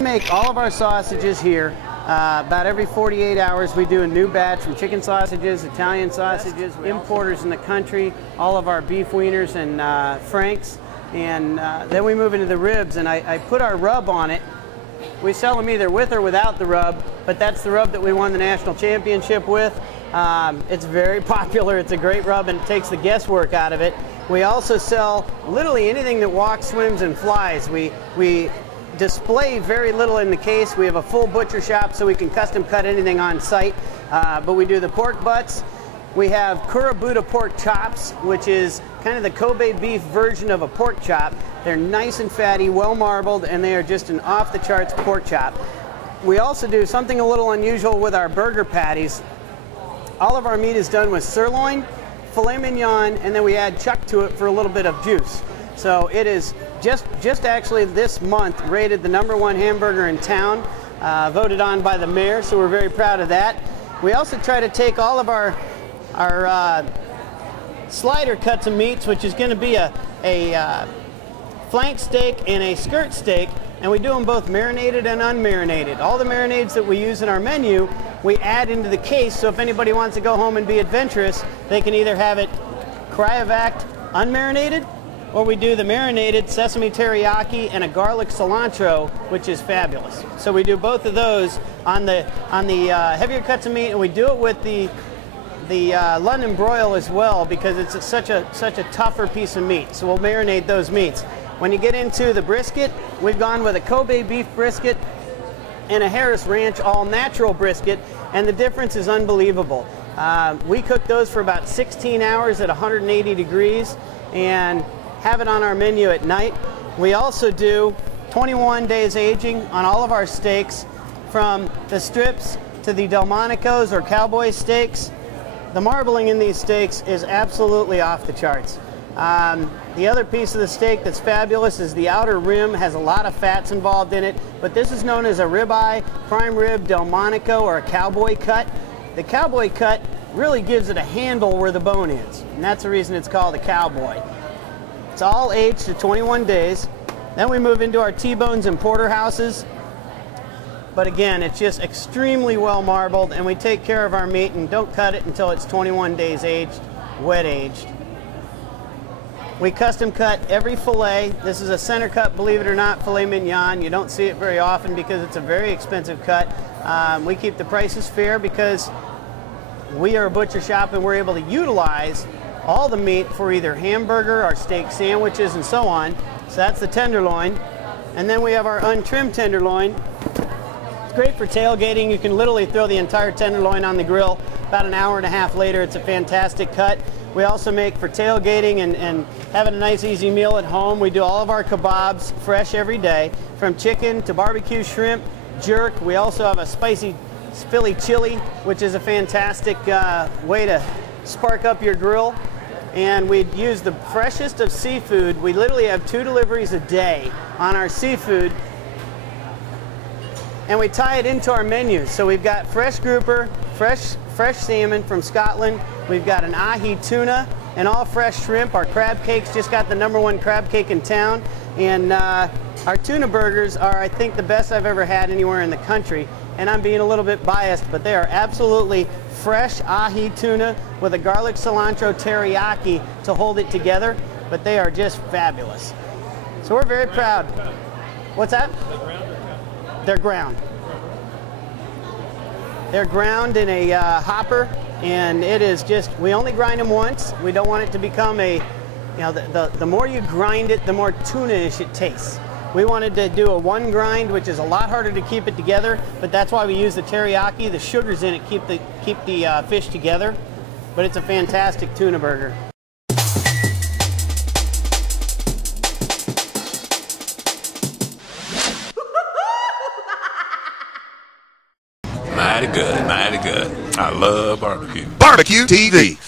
We make all of our sausages here. About every 48 hours we do a new batch from chicken sausages, Italian sausages, importers in the country, all of our beef wieners and franks, and then we move into the ribs, and I put our rub on it. We sell them either with or without the rub, but that's the rub that we won the national championship with. It's very popular. It's a great rub and it takes the guesswork out of it. We also sell literally anything that walks, swims, and flies. We display very little in the case. We have a full butcher shop so we can custom cut anything on site, but we do the pork butts. We have Kurabuta pork chops, which is kind of the Kobe beef version of a pork chop. They're nice and fatty, well marbled, and they are just an off-the-charts pork chop. We also do something a little unusual with our burger patties. All of our meat is done with sirloin, filet mignon, and then we add chuck to it for a little bit of juice. So it is just actually this month rated the #1 hamburger in town, voted on by the mayor, so we're very proud of that. We also try to take all of our slider cuts of meats, which is going to be a flank steak and a skirt steak, and we do them both marinated and unmarinated. All the marinades that we use in our menu, we add into the case, so if anybody wants to go home and be adventurous, they can either have it cryovac unmarinated, or we do the marinated sesame teriyaki and a garlic cilantro, which is fabulous. So we do both of those on the heavier cuts of meat, and we do it with the London broil as well, because it's such a tougher piece of meat. So we'll marinate those meats. When you get into the brisket, we've gone with a Kobe beef brisket and a Harris Ranch all natural brisket, and the difference is unbelievable. We cook those for about 16 hours at 180 degrees and have it on our menu at night. We also do 21 days aging on all of our steaks, from the strips to the Delmonico's or cowboy steaks. The marbling in these steaks is absolutely off the charts. The other piece of the steak that's fabulous is the outer rim. Has a lot of fats involved in it, but this is known as a ribeye, prime rib, Delmonico, or a cowboy cut. The cowboy cut really gives it a handle where the bone is, and that's the reason it's called a cowboy. It's all aged to 21 days. Then we move into our T-bones and porterhouses. But again, it's just extremely well marbled, and we take care of our meat and don't cut it until it's 21 days aged, wet aged. We custom cut every fillet. This is a center cut, believe it or not, filet mignon. You don't see it very often because it's a very expensive cut. We keep the prices fair because we are a butcher shop and we're able to utilize all the meat for either hamburger or steak sandwiches and so on. So that's the tenderloin. And then we have our untrimmed tenderloin. It's great for tailgating. You can literally throw the entire tenderloin on the grill. About an hour and a half later, it's a fantastic cut. We also make for tailgating and having a nice easy meal at home. We do all of our kebabs fresh every day, from chicken to barbecue shrimp, jerk. We also have a spicy Philly chili, which is a fantastic way to spark up your grill. And we use the freshest of seafood. We literally have 2 deliveries a day on our seafood, and we tie it into our menu. So we've got fresh grouper, fresh salmon from Scotland. We've got an ahi tuna and all fresh shrimp. Our crab cakes, just got the #1 crab cake in town. And our tuna burgers are, I think, the best I've ever had anywhere in the country. And I'm being a little bit biased, but they are absolutely fresh ahi tuna with a garlic cilantro teriyaki to hold it together. But they are just fabulous. So we're very proud. What's that? They're ground. They're ground in a hopper, and it is just, we only grind them once. We don't want it to become a, the more you grind it, the more tuna-ish it tastes. We wanted to do a 1 grind, which is a lot harder to keep it together, but that's why we use the teriyaki. The sugars in it keep the fish together, but it's a fantastic tuna burger. Mighty good, mighty good. I love barbecue. Barbecue TV.